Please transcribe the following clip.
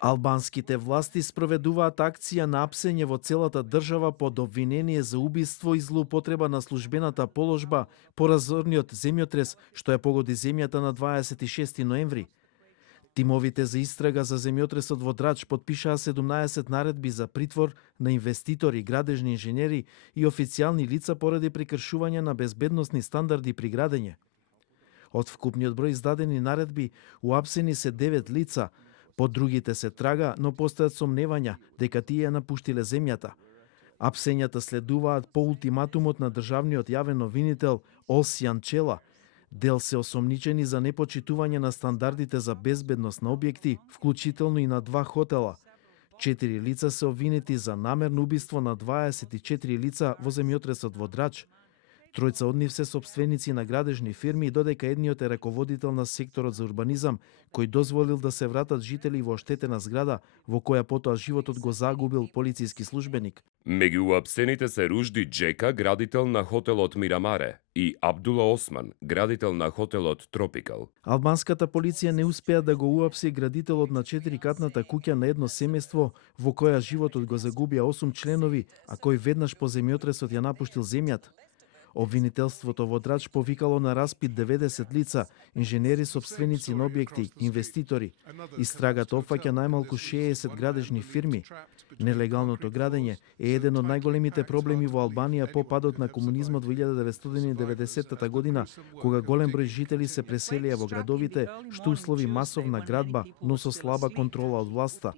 Албанските власти спроведуваат акција на апсење во целата држава под обвинение за убиство и злоупотреба на службената положба по разорниот земјотрес што ја погоди земјата на 26 ноември. Тимовите за истрага за земјотресот во Драч потпишаа 17 наредби за притвор на инвеститори, градежни инженери и официјални лица поради прекршување на безбедносни стандарди при градење. Од вкупниот број издадени наредби, уапсени се 9 лица, по другите се трага, но постојат сомневања дека тие ја напуштиле земјата. Апсењата следуваат по ултиматумот на државниот јавен новинител Олсјан Чела. Дел се осомничени за непочитување на стандардите за безбедност на објекти, вклучително и на 2 хотела. 4 лица се обвинети за намерно убиство на 24 лица во земјотресот во Драч. Тројца од нив се сопственици на градежни фирми, додека едниот е раководител на секторот за урбанизам, кој дозволил да се вратат жители во оштетена зграда, во која потоа животот го загубил полициски службеник. Меѓу уапсените се Ружди Джека, градител на хотелот Мирамаре, и Абдула Осман, градител на хотелот Тропикал. Албанската полиција не успеа да го уапси градителот на 4-катната куќа на едно семејство во која животот го загубија 8 членови, а кој веднаш по земјотресот ја напуштил земјата. Обвинителството во Драч повикало на распит 90 лица, инженери, сопственици на објекти, инвеститори. Истрагата опфаќа најмалку 60 градежни фирми. Нелегалното градење е еден од најголемите проблеми во Албанија по падот на комунизмот во 1990 година, кога голем број жители се преселија во градовите, што услови масовна градба, но со слаба контрола од власта.